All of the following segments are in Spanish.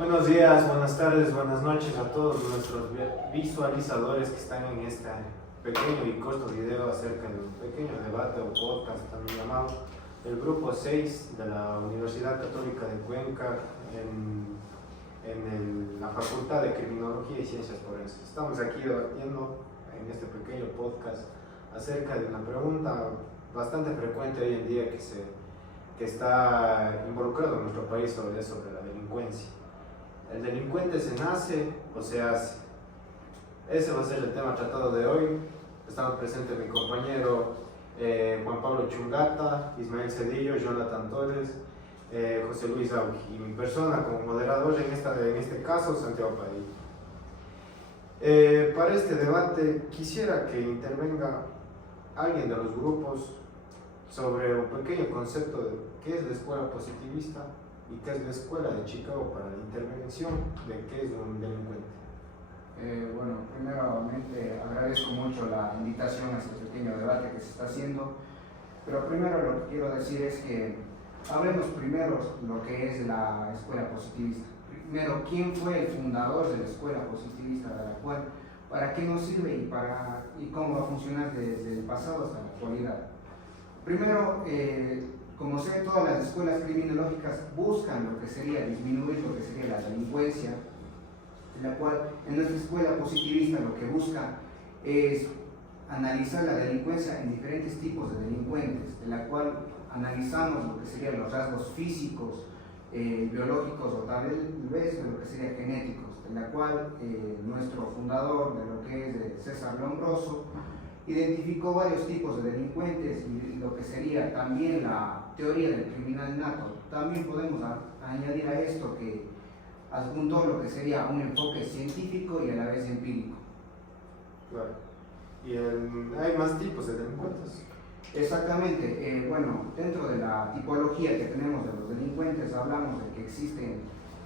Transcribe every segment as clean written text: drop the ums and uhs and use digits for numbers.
Buenos días, buenas tardes, buenas noches a todos nuestros visualizadores que están en este pequeño y corto video acerca de un pequeño debate o podcast también llamado del grupo 6 de la Universidad Católica de Cuenca en la Facultad de Criminología y Ciencias Forenses. Estamos aquí debatiendo en este pequeño podcast acerca de una pregunta bastante frecuente hoy en día que está involucrado en nuestro país sobre la delincuencia. ¿El delincuente se nace o se hace? Ese va a ser el tema tratado de hoy. Estamos presentes mi compañero Juan Pablo Chungata, Ismael Cedillo, Jonathan Torres, José Luis Augi y mi persona como moderador en este caso, Santiago Padilla. Para este debate quisiera que intervenga alguien de los grupos sobre un pequeño concepto de qué es la escuela positivista y qué es la escuela de Chicago para la intervención de qué es un delincuente. Bueno, primeramente agradezco mucho la invitación a este pequeño debate que se está haciendo, pero primero lo que quiero decir es que hablemos primero lo que es la escuela positivista. Primero, ¿quién fue el fundador de la escuela positivista, de la cual, para qué nos sirve y cómo va a funcionar desde el pasado hasta la actualidad? Primero, como sé, todas las escuelas criminológicas buscan lo que sería disminuir lo que sería la delincuencia, en la cual en nuestra escuela positivista lo que busca es analizar la delincuencia en diferentes tipos de delincuentes, en la cual analizamos lo que serían los rasgos físicos, biológicos o tal vez lo que sería genéticos, en la cual nuestro fundador de lo que es César Lombroso identificó varios tipos de delincuentes y lo que sería también la teoría del criminal nato. También podemos añadir a esto que adjuntó lo que sería un enfoque científico y a la vez empírico. Claro. ¿Y hay más tipos de delincuentes? Exactamente. Bueno, dentro de la tipología que tenemos de los delincuentes hablamos de que existen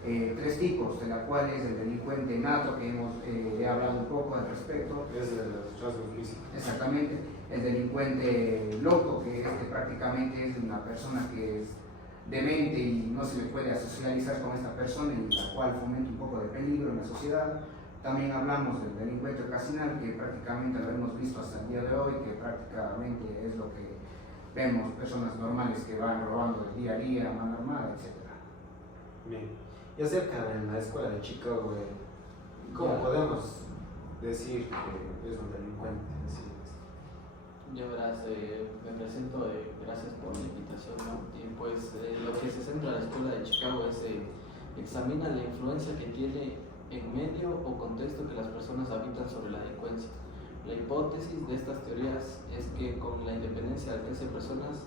tres tipos, de la cual es el delincuente nato, que he hablado un poco al respecto. Es de los rasgos físicos. Exactamente. El delincuente loco, que prácticamente es una persona que es demente y no se le puede socializar con esta persona y la cual fomenta un poco de peligro en la sociedad. También hablamos del delincuente ocasional, que prácticamente lo hemos visto hasta el día de hoy, que prácticamente es lo que vemos, personas normales que van robando del día a día, mano armada, etc. Bien. Y acerca de la escuela de Chicago, ¿cómo podemos decir que es un delincuente? Ya verás, me presento, gracias por la invitación, ¿no? Y pues lo que se centra en la escuela de Chicago es examina la influencia que tiene en medio o contexto que las personas habitan sobre la delincuencia. La hipótesis de estas teorías es que con la independencia de alcance de personas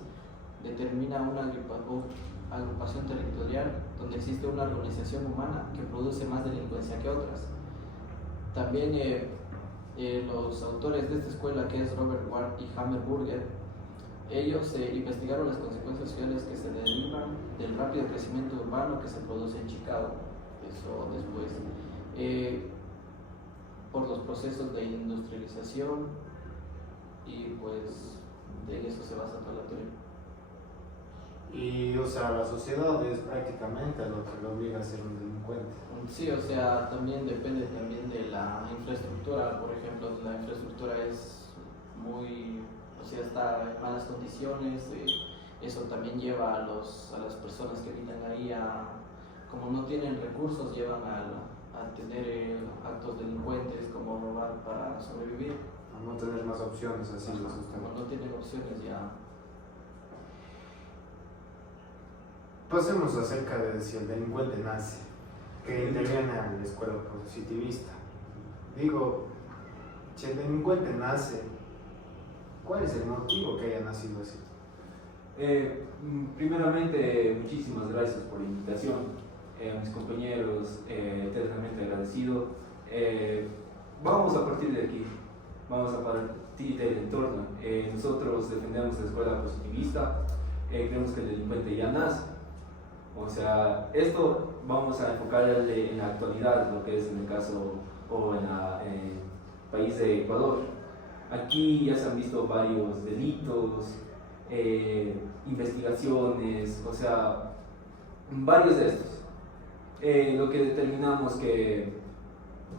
determina una agrupación territorial donde existe una organización humana que produce más delincuencia que otras. También los autores de esta escuela, que es Robert Ward y Hammerburger, ellos investigaron las consecuencias sociales que se derivan del rápido crecimiento urbano que se produce en Chicago. Eso después, por los procesos de industrialización, y pues en eso se basa toda la teoría. Y, o sea, la sociedad es prácticamente lo que lo obliga a ser un delincuente. Sí, o sea, también depende también de la infraestructura. Por ejemplo, la infraestructura es muy, o sea, está en malas condiciones. Eso también lleva a las personas que viven ahí como no tienen recursos, llevan a tener actos delincuentes como robar para sobrevivir. A no tener más opciones, así lo Como no tienen opciones ya. Pasemos acerca de si el delincuente nace, que interviene a la escuela positivista. Digo, si el delincuente nace, ¿cuál es el motivo que haya nacido así? Primeramente, muchísimas gracias por la invitación. A mis compañeros, eternamente agradecido. Vamos a partir de aquí, vamos a partir del entorno. Nosotros defendemos la escuela positivista, creemos que el delincuente ya nace. O sea, esto vamos a enfocarle en la actualidad, lo que es en el caso o en el país de Ecuador. Aquí ya se han visto varios delitos, investigaciones, o sea, varios de estos. lo que determinamos que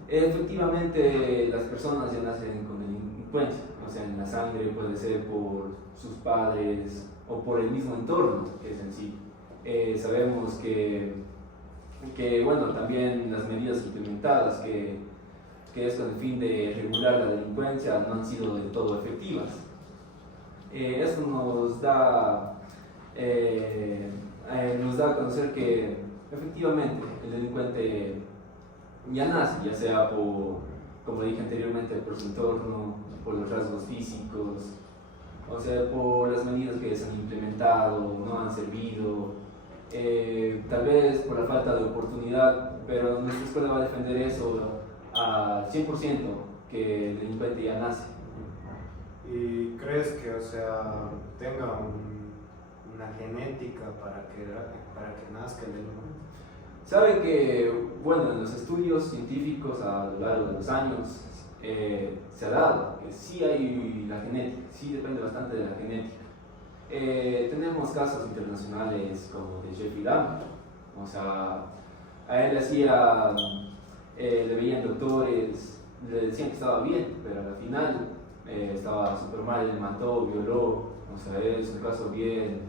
efectivamente las personas ya nacen con delincuencia, o sea, en la sangre, puede ser por sus padres o por el mismo entorno que es en sí. Sabemos que, bueno, también las medidas implementadas, que es con el fin de regular la delincuencia, no han sido del todo efectivas. Esto nos da a conocer que efectivamente el delincuente ya nace, ya sea por, como dije anteriormente, por su entorno, por los rasgos físicos, o sea, por las medidas que se han implementado, no han servido, tal vez por la falta de oportunidad, pero nuestra escuela va a defender eso al 100%, que el delincuente ya nace. ¿Y crees que, o sea, tenga una genética para que nazca el delincuente? Sabe que, bueno, en los estudios científicos a lo largo de los años se ha dado que sí hay la genética, sí depende bastante de la genética. Tenemos casos internacionales como de Jeffrey Dahmer, o sea, a él le veían doctores, le decían que estaba bien, pero al final estaba súper mal, le mató, violó, o sea, es un caso bien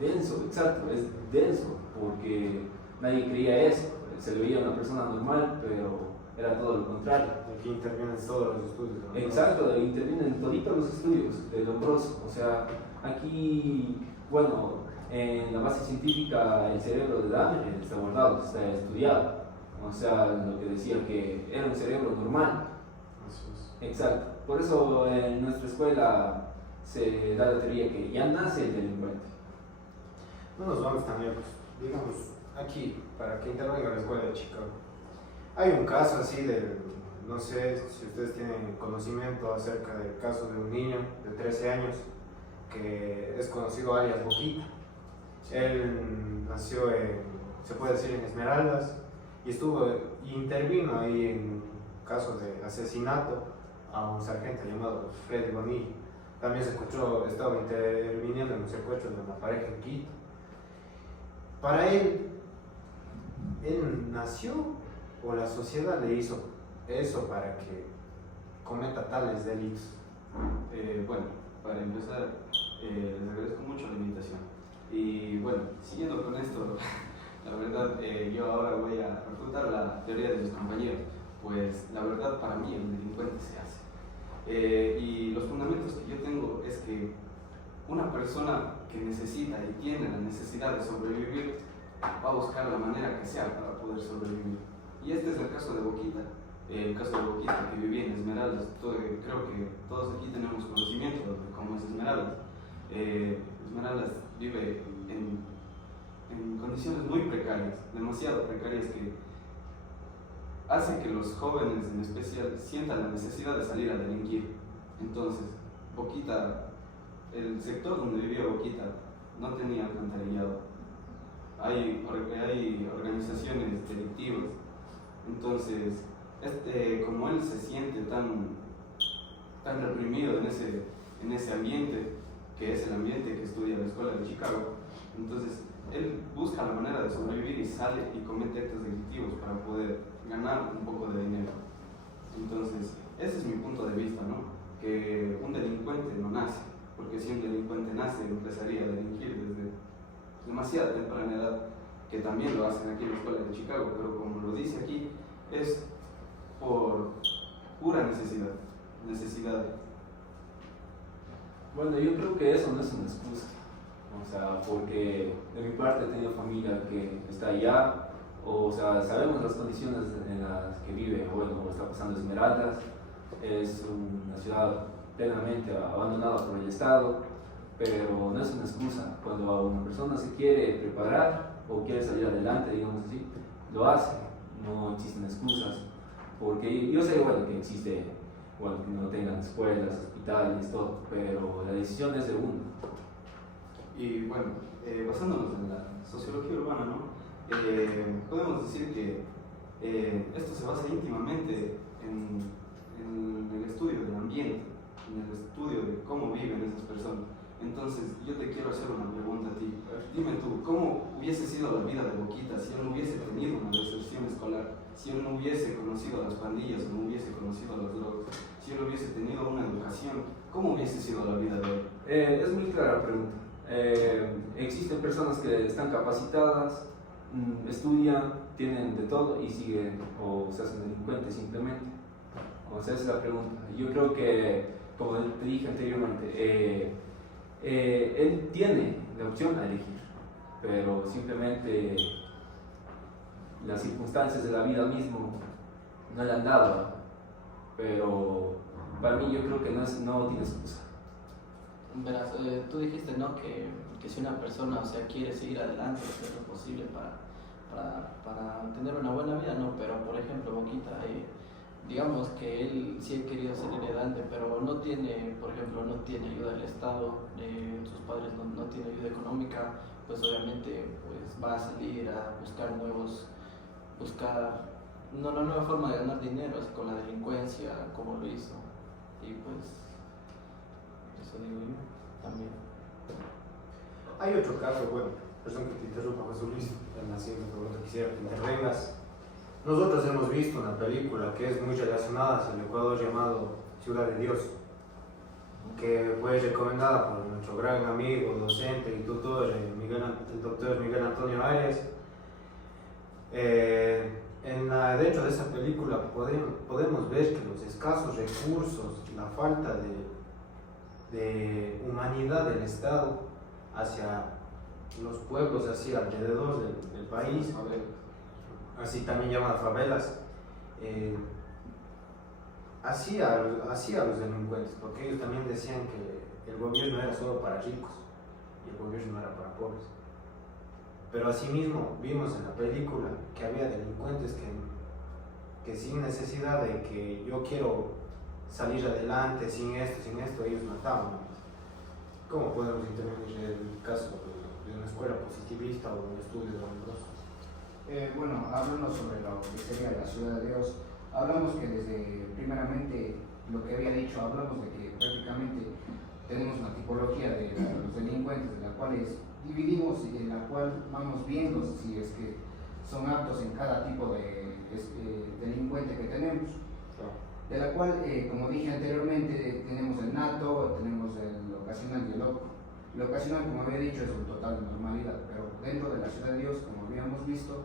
denso, exacto, es denso, porque nadie creía eso, se le veía una persona normal, pero era todo lo contrario. Aquí intervienen todos los estudios, ¿no? Exacto, intervienen toditos los estudios de Lombroso, o sea, aquí, bueno, en la base científica el cerebro de Dahmer está guardado, está estudiado, o sea, lo que decía que era un cerebro normal. Exacto, por eso en nuestra escuela se da la teoría que ya nace el delincuente. No nos vamos tan lejos. Digamos, aquí, para que intervenga la escuela de Chicago. Hay un caso así no sé si ustedes tienen conocimiento acerca del caso de un niño de 13 años que es conocido alias Boquita. Él nació se puede decir, en Esmeraldas y intervino ahí en casos de asesinato a un sargento llamado Freddy Bonilla. También estaba interviniendo en un secuestro de una pareja en Quito. Para él nació o la sociedad le hizo eso para que cometa tales delitos. Bueno, para empezar, les agradezco mucho la invitación. Y bueno, siguiendo con esto, la verdad, yo ahora voy a refutar la teoría de mis compañeros, pues la verdad para mí el delincuente se hace. Y los fundamentos que yo tengo es que una persona que necesita y tiene la necesidad de sobrevivir va a buscar la manera que sea para poder sobrevivir. Y este es el caso de Boquita, el caso de Boquita que vivía en Esmeraldas. Creo que todos aquí tenemos conocimiento de cómo es Esmeraldas. Esmeraldas vive en condiciones muy precarias, demasiado precarias, que hacen que los jóvenes en especial sientan la necesidad de salir a delinquir. Entonces, Boquita, el sector donde vivía Boquita no tenía alcantarillado. Hay organizaciones delictivas. Entonces, como él se siente tan reprimido en ese ambiente, que es el ambiente que estudia la escuela de Chicago, entonces él busca la manera de sobrevivir y sale y comete actos delictivos para poder ganar un poco de dinero. Entonces, ese es mi punto de vista, ¿no? Que un delincuente no nace, porque si un delincuente nace, empezaría a delinquir desde demasiada temprana edad, que también lo hacen aquí en la escuela de Chicago, pero como lo dice aquí, es por pura necesidad. Bueno, yo creo que eso no es una excusa, o sea, porque de mi parte he tenido familia que está allá, o sea, sabemos las condiciones en las que vive, bueno, o está pasando Esmeraldas, es una ciudad plenamente abandonada por el Estado, pero no es una excusa. Cuando una persona se quiere preparar o quiere salir adelante, digamos así, lo hace, no existen excusas, porque yo sé, bueno, que existe, bueno, que no tengan escuelas, hospitales, todo, pero la decisión es de uno. Y bueno, basándonos en la sociología urbana, ¿no? Podemos decir que esto se basa íntimamente en el estudio del ambiente, en el estudio de cómo viven esas personas. Entonces, yo te quiero hacer una pregunta a ti. Dime tú, ¿cómo hubiese sido la vida de Boquita si él no hubiese tenido una deserción escolar? Si él no hubiese conocido las pandillas, no hubiese conocido las drogas, si él hubiese tenido una educación, ¿cómo hubiese sido la vida de él? Es muy clara la pregunta. Existen personas que están capacitadas, estudian, tienen de todo y siguen o se hacen delincuentes simplemente. O sea, esa es la pregunta. Yo creo que, como te dije anteriormente, él tiene la opción a elegir, pero simplemente las circunstancias de la vida mismo no le han dado. Pero para mí yo creo que no tiene excusa. Verás, tú dijiste, ¿no? que si una persona, o sea, quiere seguir adelante, hacer lo posible para tener una buena vida, no, pero por ejemplo, Boquita, digamos que él sí ha querido salir adelante, pero no tiene, por ejemplo, no tiene ayuda del Estado, sus padres no tienen ayuda económica, pues obviamente pues va a salir a buscar una nueva forma de ganar dinero, así con la delincuencia, como lo hizo, y pues eso digo yo también. Hay otro caso, bueno, perdón que te interrumpa, José Luis, en la siguiente pregunta quisiera que intervengas. Nosotros hemos visto una película que es muy relacionada hacia el Ecuador llamado Ciudad de Dios, que fue recomendada por nuestro gran amigo, docente y tutor, el doctor Miguel Antonio Arias. Dentro de esa película podemos ver que los escasos recursos, la falta de humanidad del Estado hacia los pueblos así alrededor del país, así también llamadas favelas, hacía a los delincuentes, porque ellos también decían que el gobierno era solo para ricos y el gobierno no era para pobres. Pero asimismo vimos en la película que había delincuentes que sin necesidad de que yo quiero salir adelante sin esto, ellos mataban. ¿Cómo podemos intervenir en el caso de una escuela positivista o un estudio religioso? Bueno, hablando sobre lo que sería la Ciudad de Dios, hablamos que primeramente, lo que había dicho, hablamos de que prácticamente tenemos una tipología de los delincuentes, de la cual dividimos y en la cual vamos viendo si es que son aptos en cada tipo de delincuente que tenemos. De la cual, como dije anteriormente, tenemos el nato, tenemos el ocasional y el loco. El ocasional, como había dicho, es un total de normalidad, pero dentro de la Ciudad de Dios, como habíamos visto,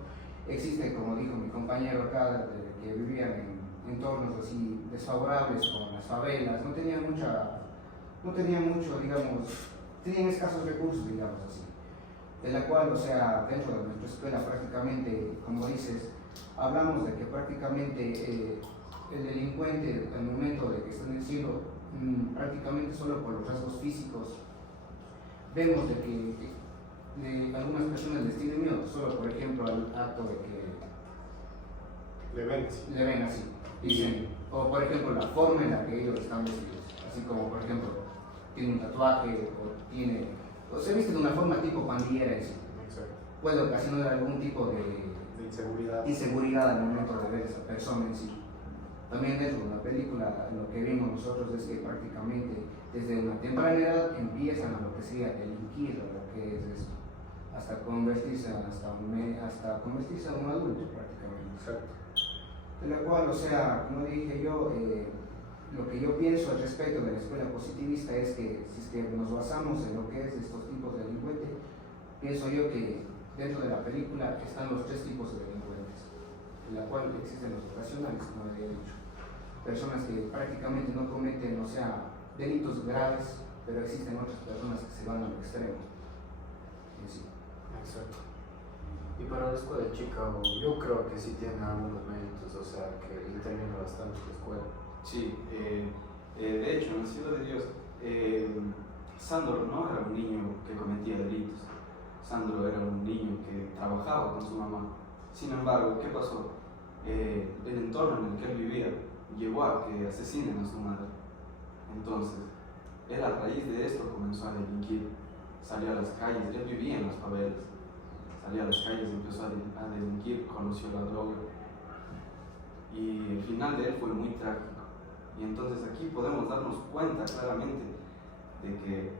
existen, como dijo mi compañero acá, que vivían en entornos así desfavorables con las favelas, no tenían mucho, digamos, tenían escasos recursos, digamos así. De la cual, o sea, dentro de nuestra escuela prácticamente, como dices, hablamos de que prácticamente el delincuente, al momento de que está en el cielo, prácticamente solo por los rasgos físicos, vemos de que algunas personas les tienen miedo, solo por ejemplo al acto de que le ven así, dicen, o por ejemplo la forma en la que ellos están vestidos, así como por ejemplo tiene un tatuaje o se viste de una forma tipo pandillera en sí. Exacto. Puede ocasionar algún tipo de inseguridad al momento de ver a esa persona en sí. También dentro de la película lo que vimos nosotros es que prácticamente desde una temprana edad empiezan a lo que sería delinquir, lo que es esto, hasta convertirse a un adulto prácticamente. Exacto. De la cual, o sea, como dije yo, lo que yo pienso al respecto de la escuela positivista es que si es que nos basamos en lo que es estos tipos de delincuentes, pienso yo que dentro de la película están los tres tipos de delincuentes, en la cual existen los ocasionales, como había dicho, personas que prácticamente no cometen, o sea, delitos graves, pero existen otras personas que se van al extremo. Sí. Exacto. Y para la escuela de Chicago, yo creo que sí tiene algunos méritos, o sea, que interviene bastante la escuela. Sí, de hecho, en la Ciudad de Dios, Sandro no era un niño que cometía delitos. Sandro era un niño que trabajaba con su mamá. Sin embargo, ¿qué pasó? El entorno en el que él vivía llevó a que asesinen a su madre. Entonces, él a raíz de esto comenzó a delinquir. Salió a las calles, él vivía en las favelas. Salió a las calles y empezó a delinquir, conoció la droga. Y el final de él fue muy trágico. Y entonces aquí podemos darnos cuenta claramente de que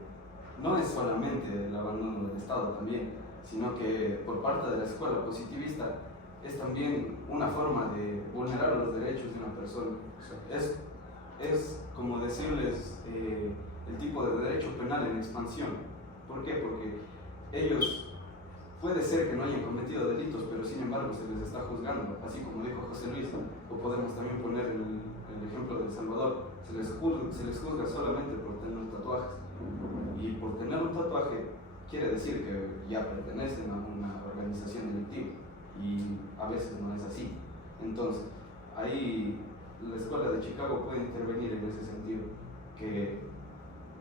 no es solamente el abandono del Estado también, sino que por parte de la escuela positivista es también una forma de vulnerar los derechos de una persona. Es como decirles el tipo de derecho penal en expansión. ¿Por qué? Porque ellos puede ser que no hayan cometido delitos, pero sin embargo se les está juzgando, así como dijo José Luis, o podemos también poner el ejemplo de El Salvador, se les juzga solamente por tener tatuajes, y por tener un tatuaje quiere decir que ya pertenecen a una organización delictiva, y a veces no es así. Entonces, ahí la escuela de Chicago puede intervenir en ese sentido, que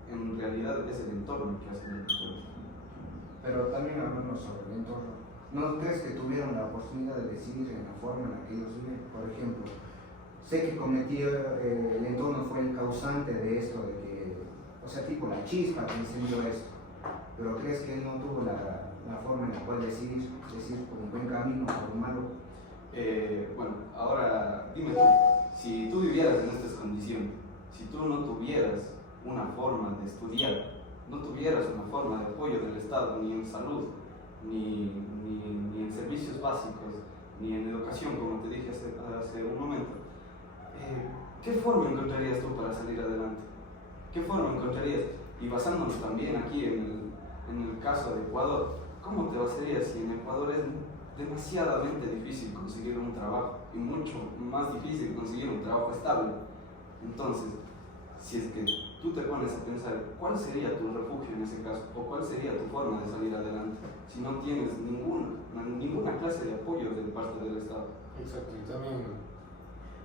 en realidad es el entorno que hace el entorno. Pero también hablando sobre el entorno, ¿no crees que tuvieron la oportunidad de decidir en la forma en la que ellos viven? Por ejemplo, sé que el entorno fue el causante de esto, de que, o sea, tipo la chispa que encendió esto, pero ¿crees que él no tuvo la forma en la cual decir por un buen camino o por un malo? Bueno, ahora dime tú, si tú vivieras en estas condiciones, si tú no tuvieras una forma de estudiar, no tuvieras una forma de apoyo del Estado, ni en salud, ni en servicios básicos, ni en educación, como te dije hace un momento, ¿qué forma encontrarías tú para salir adelante? ¿Qué forma encontrarías? Y basándonos también aquí en el caso de Ecuador, ¿cómo te basarías si en Ecuador es demasiadamente difícil conseguir un trabajo y mucho más difícil conseguir un trabajo estable? Entonces, si es que tú te pones a pensar cuál sería tu refugio en ese caso, o cuál sería tu forma de salir adelante, si no tienes ninguna clase de apoyo de parte del Estado. Exacto, y también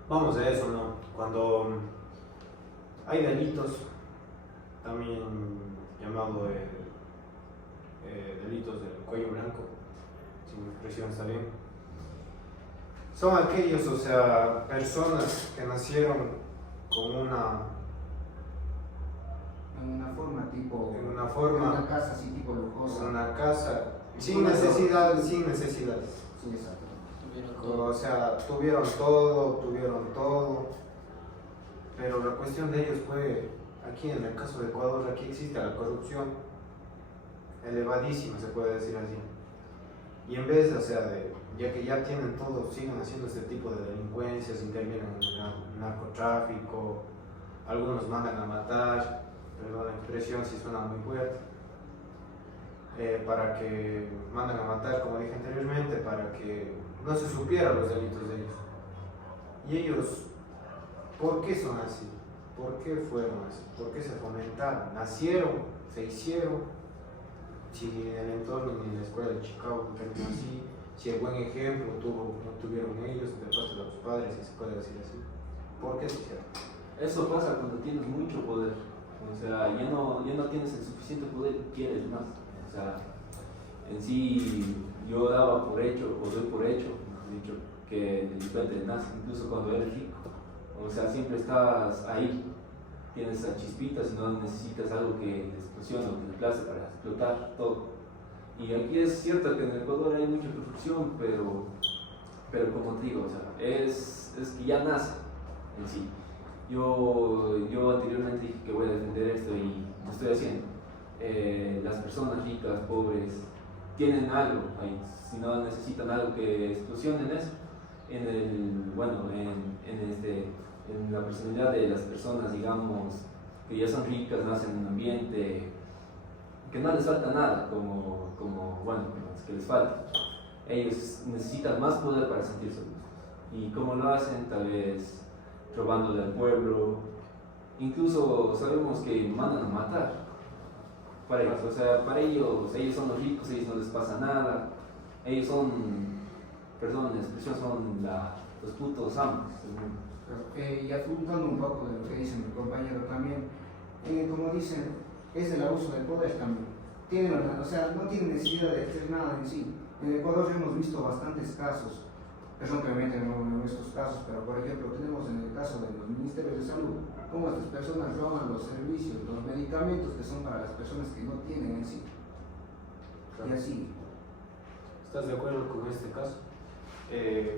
vamos a eso, ¿no? Cuando hay delitos, también llamado delitos del cuello blanco, si mi expresión está bien, son aquellos, o sea, personas que nacieron con en una casa así tipo lujosa. una casa sin necesidades. Sí, exacto. O sea, tuvieron todo, pero la cuestión de ellos fue, aquí en el caso de Ecuador, aquí existe la corrupción elevadísima, se puede decir así. Y en vez, o sea, ya que ya tienen todo, siguen haciendo este tipo de delincuencias, intervienen en el narcotráfico, algunos mandan a matar, perdón la expresión si suena muy fuerte, para que mandan a matar, como dije anteriormente, para que no se supieran los delitos de ellos. Y ellos, ¿por qué son así? ¿Por qué fueron así? ¿Por qué se fomentaron? ¿Nacieron? ¿Se hicieron? Si en el entorno ni en la escuela de Chicago terminó así, si el buen ejemplo no tuvieron ellos de parte de los padres, si se puede decir así. ¿Por qué se hicieron? Eso pasa cuando tienes mucho poder. O sea, ya no tienes el suficiente poder y quieres más. O sea, en sí yo daba por hecho, o doy por hecho, mejor dicho, que el delincuente nace incluso cuando eres rico. O sea, siempre estás ahí, tienes esa chispita, si no necesitas algo que te explosione o te desplace para explotar todo. Y aquí es cierto que en Ecuador hay mucha corrupción, pero como te digo, o sea, es que ya nace en sí. Yo anteriormente dije que voy a defender esto y lo estoy haciendo. Las personas ricas, pobres, tienen algo ahí, si no necesitan algo que explosionen eso, en la personalidad de las personas, digamos, que ya son ricas, nacen en un ambiente que no les falta nada, como que les falta. Ellos necesitan más poder para sentirse seguros. ¿Y cómo lo hacen? Tal vez robándole al pueblo. Incluso sabemos que mandan a matar para ellos. O sea, para ellos son los ricos, ellos no les pasa nada. Ellos son, perdón la expresión, son los putos amos del mundo. Y apuntando un poco de lo que dice mi compañero también, como dicen, es el abuso del poder también. O sea, no tienen necesidad de hacer nada en sí. En Ecuador hemos visto bastantes casos, perdón que me meten en estos casos, pero por ejemplo tenemos en el caso de los ministerios de salud, cómo estas personas roban los servicios, los medicamentos que son para las personas que no tienen en sí. Claro. Y así. ¿Estás de acuerdo con este caso?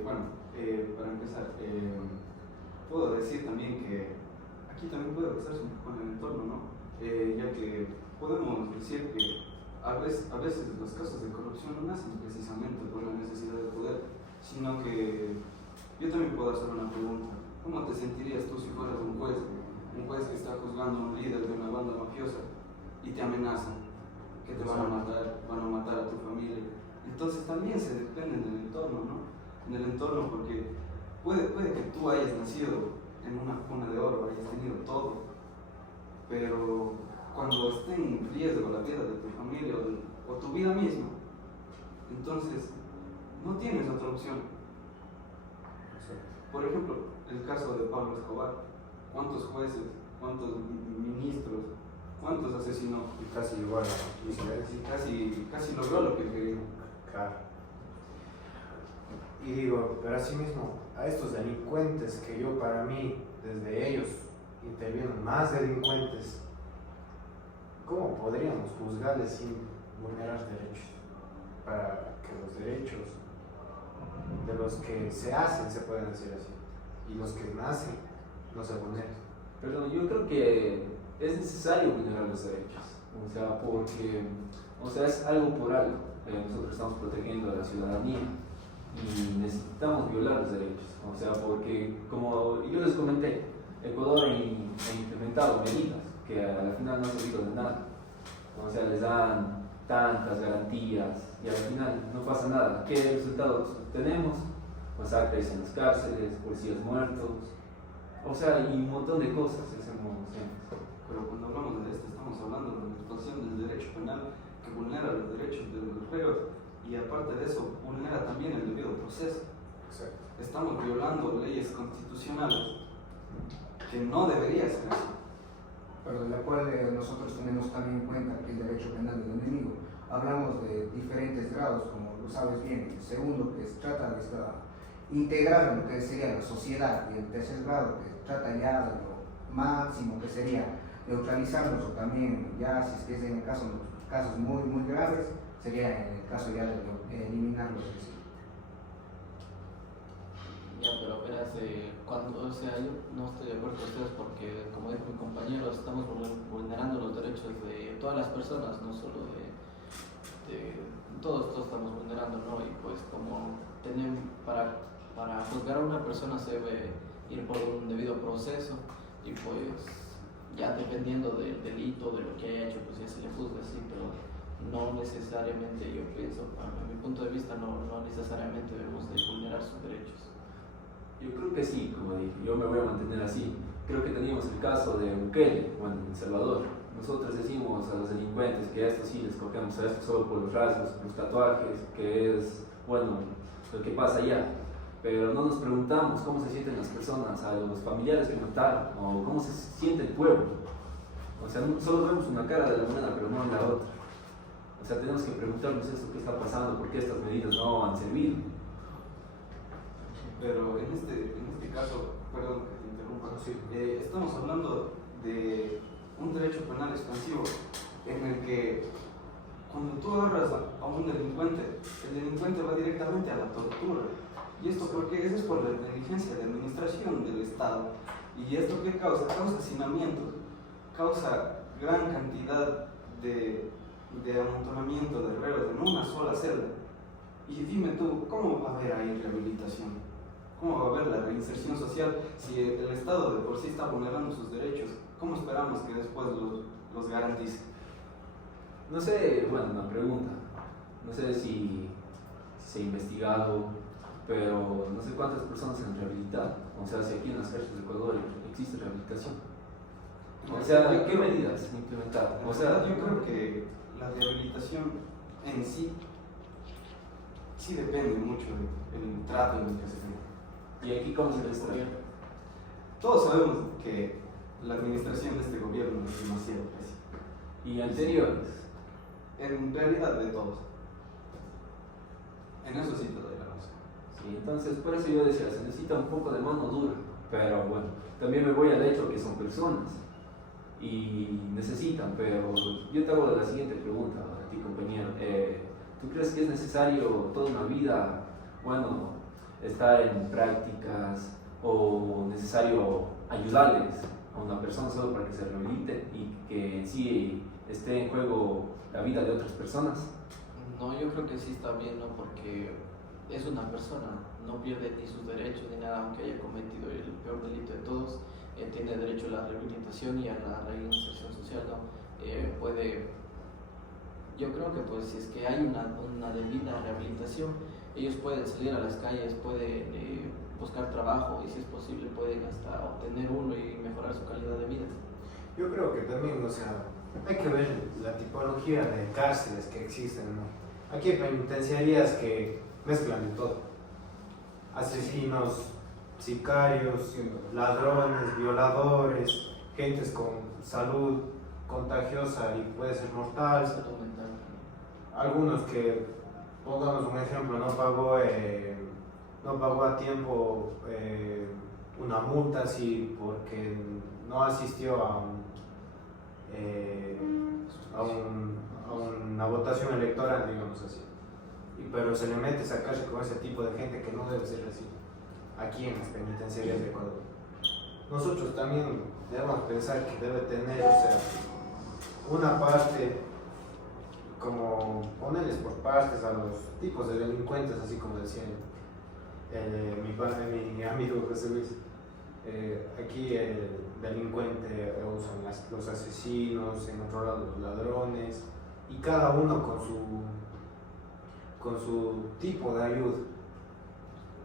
Para empezar, puedo decir también que aquí también puede basarse un poco en el entorno, ¿no? Ya que podemos decir que a veces los casos de corrupción no nacen precisamente por la necesidad de poder, sino que yo también puedo hacer una pregunta. ¿Cómo te sentirías tú si fueras un juez que está juzgando a un líder de una banda mafiosa y te amenazan que te van a matar a tu familia? Entonces también se depende del entorno, ¿no? En el entorno, porque puede que tú hayas nacido en una cuna de oro, hayas tenido todo, pero cuando esté en riesgo la vida de tu familia o tu vida misma, entonces no tienes otra opción. Por ejemplo, el caso de Pablo Escobar. ¿Cuántos jueces, cuántos ministros, cuántos asesinó? Y casi igual a Y casi logró lo que quería. Claro. Y digo, pero así mismo, a estos delincuentes que yo, para mí, desde ellos intervienen más delincuentes, ¿cómo podríamos juzgarles sin vulnerar derechos? Para que los derechos de los que se hacen se puedan decir así, y los que nacen no se vulneren. Pero yo creo que es necesario vulnerar los derechos, o sea, porque, o sea, es algo por algo. Nosotros estamos protegiendo a la ciudadanía y necesitamos violar los derechos, o sea, porque como yo les comenté, Ecuador ha implementado medidas que a la final no han servido de nada, o sea, les dan tantas garantías y al final no pasa nada. ¿Qué resultados tenemos? Masacres en las cárceles, policías muertos, o sea, y un montón de cosas hacemos. Pero cuando hablamos de esto, estamos hablando de la expansión del derecho penal que vulnera los derechos de los reos y aparte de eso, vulnera también el debido proceso. Exacto. Estamos violando leyes constitucionales que no debería ser así. Pero de la cual nosotros tenemos también en cuenta que el derecho penal del enemigo. Hablamos de diferentes grados, como lo sabes bien. El segundo, que trata de integrar lo que sería la sociedad, y el tercer grado, que trata ya de lo máximo, que sería neutralizarlos, o también, ya si es que es en el casos muy, muy graves, sería en el caso ya de eliminarlos. Ya, pero verás, o sea, yo no estoy de acuerdo con ustedes porque, como dijo mi compañero, estamos vulnerando los derechos de todas las personas, no solo todos estamos vulnerando, ¿no? Y pues como para juzgar a una persona se debe ir por un debido proceso y pues ya dependiendo del delito, de lo que haya hecho, pues ya se le juzga así, pero no necesariamente, yo pienso, a mi punto de vista, no necesariamente debemos de vulnerar sus derechos. Yo creo que sí, como dije, yo me voy a mantener así. Creo que teníamos el caso de Bukele, bueno, en El Salvador. Nosotros decimos a los delincuentes que a estos sí les cogemos a estos solo por los rasgos, los tatuajes, que es, bueno, lo que pasa allá. Pero no nos preguntamos cómo se sienten las personas, a los familiares que mataron, o cómo se siente el pueblo. O sea, solo vemos una cara de la moneda, pero no la otra. O sea, tenemos que preguntarnos esto, qué está pasando, por qué estas medidas no han servido. Pero en este caso, perdón que te interrumpa, estamos hablando de un derecho penal expansivo en el que cuando tú agarras a un delincuente, el delincuente va directamente a la tortura. ¿Y esto por qué? Eso es por la negligencia de administración del Estado. ¿Y esto qué causa? Causa hacinamientos, causa gran cantidad de amontonamiento de reos en una sola celda. Y dime tú, ¿cómo va a haber ahí rehabilitación? ¿Cómo va a haber la reinserción social si el Estado de por sí está vulnerando sus derechos? ¿Cómo esperamos que después los garantice? No sé, bueno, una pregunta. No sé si se ha investigado, pero no sé cuántas personas se han rehabilitado. O sea, si aquí en las cárceles de Ecuador existe rehabilitación. O sea, ¿qué medidas implementar? O sea, yo creo que la rehabilitación en sí depende mucho del trato en el que se tiene. ¿y aquí cómo se les trae? Todos sabemos que la administración de este gobierno es demasiado pésima. ¿Y anteriores? En realidad de todos. En eso sí te doy la razón. Sí, entonces por eso yo decía, se necesita un poco de mano dura. Pero bueno, también me voy al hecho que son personas y necesitan, pero yo te hago la siguiente pregunta a ti, compañero. ¿Tú crees que es necesario toda una vida, bueno, estar en prácticas o necesario ayudarles a una persona solo para que se rehabilite y que en sí esté en juego la vida de otras personas. No, yo creo que sí está bien, ¿no? Porque es una persona, no pierde ni sus derechos ni nada, aunque haya cometido el peor delito de todos, tiene derecho a la rehabilitación y a la reinserción social, ¿no? Yo creo que pues si es que hay una debida rehabilitación, ellos pueden salir a las calles, pueden buscar trabajo y si es posible pueden hasta obtener uno y mejorar su calidad de vida. Yo creo que también, o sea, hay que ver la tipología de cárceles que existen, ¿no? Aquí hay penitenciarías que mezclan de todo. Asesinos, sicarios, ladrones, violadores, gentes con salud contagiosa y puede ser mortal. Salud mental. Algunos que, pongamos un ejemplo, no pagó a tiempo una multa así porque no asistió a una votación electoral, digamos así. Pero se le mete esa cárcel con ese tipo de gente que no debe ser así, aquí en las penitenciarías de Ecuador. Nosotros también debemos pensar que debe tener, o sea, una parte, como ponerles por partes a los tipos de delincuentes, así como decía mi amigo José Luis. Aquí el delincuente usan los asesinos, en otro lado los ladrones, y cada uno con su tipo de ayuda.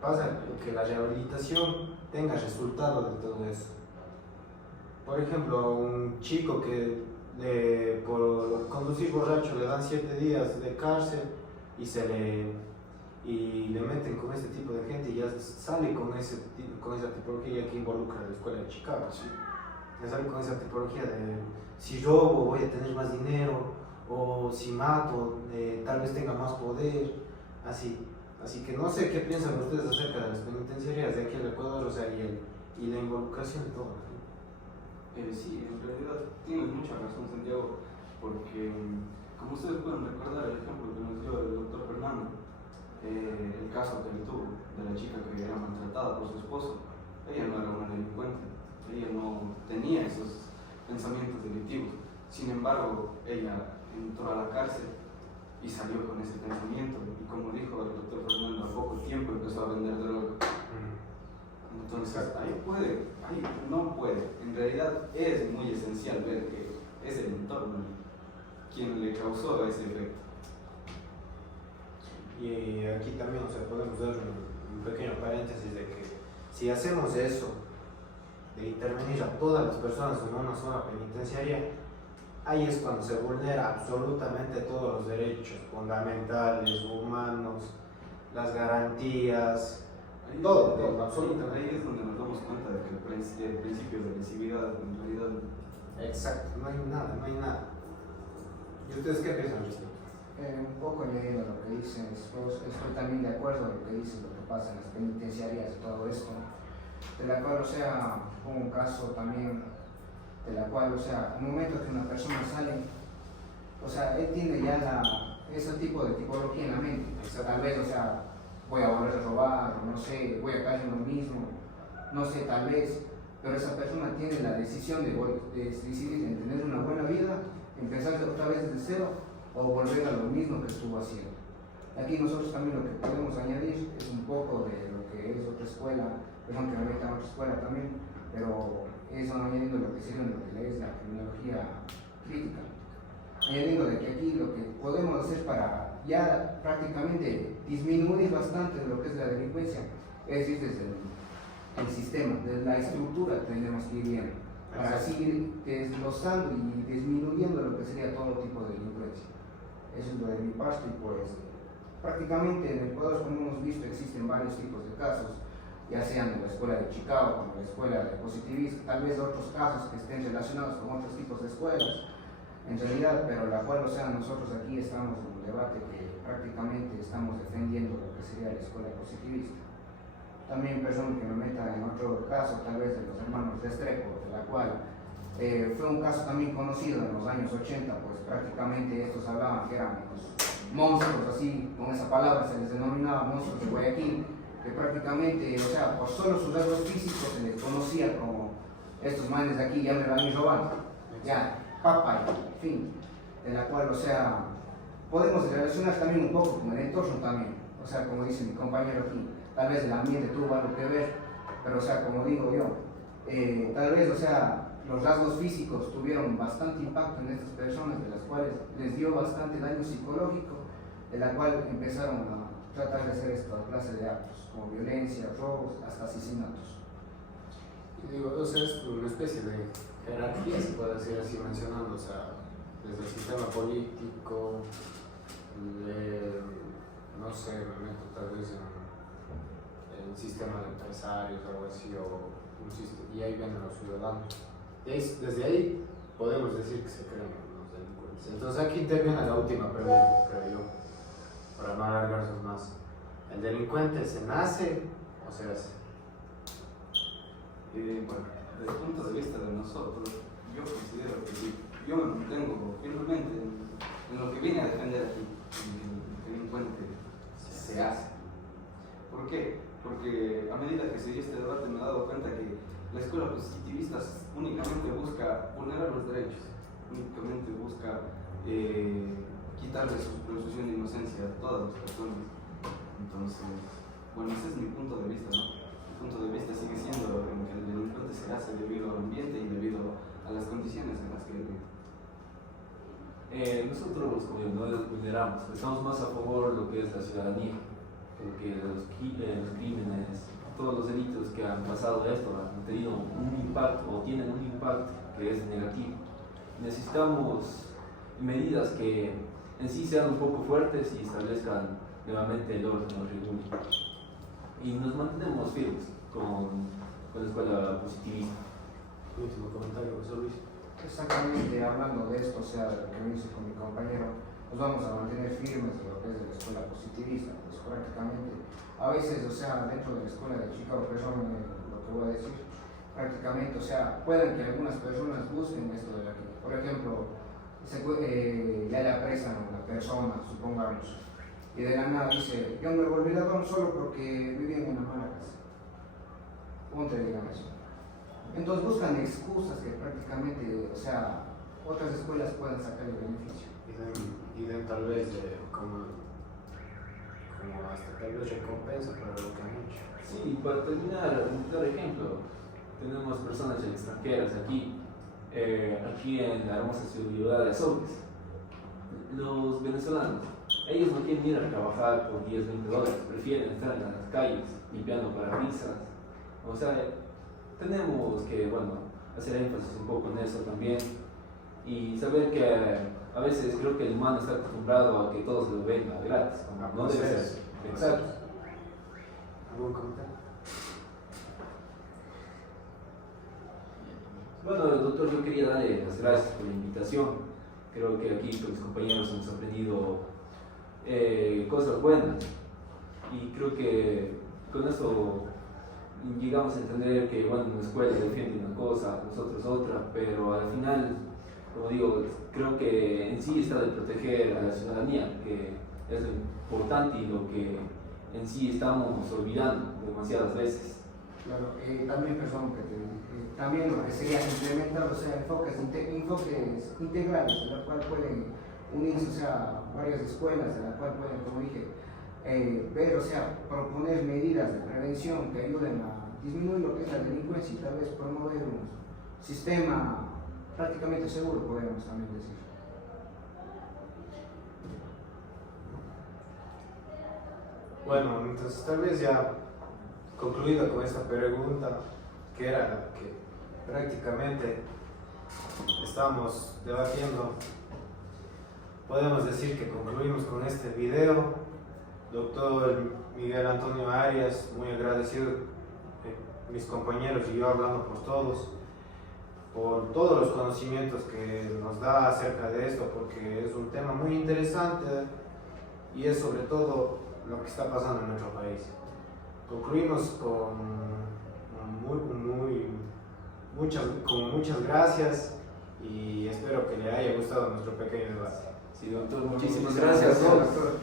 Pasa que la rehabilitación tenga resultado de todo eso. Por ejemplo, un chico que por conducir borracho le dan 7 días de cárcel y le meten con ese tipo de gente y ya sale con esa tipología que involucra la escuela de Chicago. ¿Sí? Ya sale con esa tipología de si robo voy a tener más dinero, o si mato tal vez tenga más poder, así. Así que no sé qué piensan ustedes acerca de las penitenciarías de aquí en Ecuador, o sea, y la involucración de todo. Sí, en realidad tienes mucha razón, Santiago, porque como ustedes pueden recordar el ejemplo que nos dio el doctor Fernando, el caso que él tuvo de la chica que era maltratada por su esposo, ella no era una delincuente, ella no tenía esos pensamientos delictivos, sin embargo, ella entró a la cárcel y salió con ese pensamiento, y como dijo el doctor Fernando, a poco tiempo empezó a vender droga. Entonces, ahí no puede. En realidad es muy esencial ver que es el entorno quien le causó ese efecto. Y aquí también, o sea, podemos dar un pequeño paréntesis de que si hacemos eso, de intervenir a todas las personas en una zona penitenciaria, ahí es cuando se vulnera absolutamente todos los derechos fundamentales, humanos, las garantías, todo, absolutamente. Ahí es donde nos damos cuenta de que el principio de lesividad en realidad. Exacto, no hay nada. ¿Y ustedes qué piensan al respecto? Un poco añadiendo lo que dicen, estoy también de acuerdo en lo que dicen, lo que pasa en las penitenciarías y todo esto, de la cual, o sea, un caso también, de la cual, o sea, en el momento que una persona sale, o sea, él tiene ya ese tipo de tipología en la mente, o sea, tal vez, o sea, voy a volver a robar, no sé, voy a caer en lo mismo, no sé, tal vez, pero esa persona tiene la decisión de decidir en tener una buena vida, empezar otra vez desde cero o volver a lo mismo que estuvo haciendo. Aquí nosotros también lo que podemos añadir es un poco de lo que es otra escuela, perdón que me metan a otra escuela también, pero eso añadiendo lo que sería lo que es la criminología crítica. Añadiendo de que aquí lo que podemos hacer para ya prácticamente disminuir bastante lo que es la delincuencia es ir desde el sistema, desde la estructura que tenemos que ir viendo, para seguir desglosando y disminuyendo lo que sería todo tipo de delincuencia. Eso es lo de mi parte, y pues prácticamente en Ecuador, como hemos visto, existen varios tipos de casos, ya sean de la escuela de Chicago como la escuela de positivista, tal vez otros casos que estén relacionados con otros tipos de escuelas, en realidad, pero la cual, o sea, nosotros aquí estamos en un debate que prácticamente estamos defendiendo lo que sería la escuela positivista. También persona que me meta en otro caso, tal vez de los hermanos Restrepo, de la cual fue un caso también conocido en los años 80, pues prácticamente estos hablaban que eran los monstruos, así, con esa palabra se les denominaba monstruos de Guayaquil, que prácticamente, o sea, por solo sus rasgos físicos se les conocía como estos manes de aquí ya me van a ir robando, ya, papa, en fin. en la cual, o sea, podemos relacionar también un poco con el entorno también, o sea, como dice mi compañero aquí, tal vez el ambiente tuvo algo que ver, pero o sea, como digo yo, tal vez, o sea, los rasgos físicos tuvieron bastante impacto en estas personas, de las cuales les dio bastante daño psicológico, de la cual empezaron a tratar de hacer esta clase de actos, como violencia, robos, hasta asesinatos. Y digo, o sea, es una especie de jerarquía, se puede decir así, mencionando, o sea, desde el sistema político, no sé, me meto tal vez en un sistema de empresarios o algo así, y ahí vienen los ciudadanos. Desde ahí podemos decir que se crean los delincuentes. Entonces aquí interviene la última pregunta, creo yo, para no alargarnos más. ¿El delincuente se nace o se hace? Bueno, desde el punto de vista de nosotros, yo considero que sí. Yo me mantengo firmemente en lo que vine a defender aquí, en que el delincuente se hace. ¿Por qué? Porque a medida que seguí este debate me he dado cuenta que la escuela positivista únicamente busca vulnerar los derechos, únicamente busca quitarle su presunción de inocencia a todas las personas. Entonces, bueno, ese es mi punto de vista, ¿no? Mi punto de vista sigue siendo en que el delincuente se hace debido al ambiente y debido a las condiciones en las que vive. Nosotros, como no los vulneramos, estamos más a favor de lo que es la ciudadanía, porque los crímenes, todos los delitos que han pasado esto han tenido un impacto o tienen un impacto que es negativo. Necesitamos medidas que en sí sean un poco fuertes y establezcan nuevamente el orden, el regulo. Y nos mantenemos firmes con la escuela positivista. Último comentario, José Luis. Exactamente, hablando de esto, o sea, de lo que me hice con mi compañero, nos vamos a mantener firmes en lo que es de la escuela positivista, pues prácticamente, a veces, o sea, dentro de la escuela de Chicago, perdónenme lo que voy a decir, prácticamente, o sea, pueden que algunas personas busquen esto de la que, por ejemplo, ya le apresan a una persona, supongamos, y de la nada dice, yo me volví ladrón solo porque viví en una mala casa. ¿Cómo te digan eso? Entonces buscan excusas que prácticamente, o sea, otras escuelas puedan sacar el beneficio. Y den tal vez como hasta tal vez recompensa para lo que han hecho. Sí, para terminar, un claro ejemplo, tenemos personas extranjeras aquí, aquí en la hermosa ciudad de Azogues. Los venezolanos, ellos no quieren ir a trabajar por 10, 20 dólares, prefieren estar en las calles limpiando parabrisas. O sea, tenemos que, bueno, hacer énfasis un poco en eso también y saber que a veces creo que el humano está acostumbrado a que todo se lo venga gratis, como no debe ser. Exacto. ¿Algún comentario? Bueno, doctor, yo quería darle las gracias por la invitación. Creo que aquí con mis compañeros hemos aprendido cosas buenas y creo que con eso llegamos a entender que, bueno, en la escuela defiende una cosa, nosotros otra, pero al final, como digo, creo que en sí está de proteger a la ciudadanía, que es lo importante y lo que en sí estamos olvidando demasiadas veces. Claro, también, perdón, también lo que sería implementar, o sea, enfoques integrales, en la cual pueden unirse, o sea, varias escuelas, en la cual pueden, como dije, ver, o sea, proponer medidas de prevención que ayuden a disminuir lo que es la delincuencia y tal vez promover un sistema prácticamente seguro, podemos también decir. Bueno, entonces tal vez ya concluido con esta pregunta, que era que prácticamente estamos debatiendo, podemos decir que concluimos con este video. Doctor Miguel Antonio Arias, muy agradecido, mis compañeros y yo hablando por todos los conocimientos que nos da acerca de esto, porque es un tema muy interesante y es sobre todo lo que está pasando en nuestro país. Concluimos con muchas gracias y espero que le haya gustado nuestro pequeño debate. Sí, doctor, muchísimas gracias. Doctor.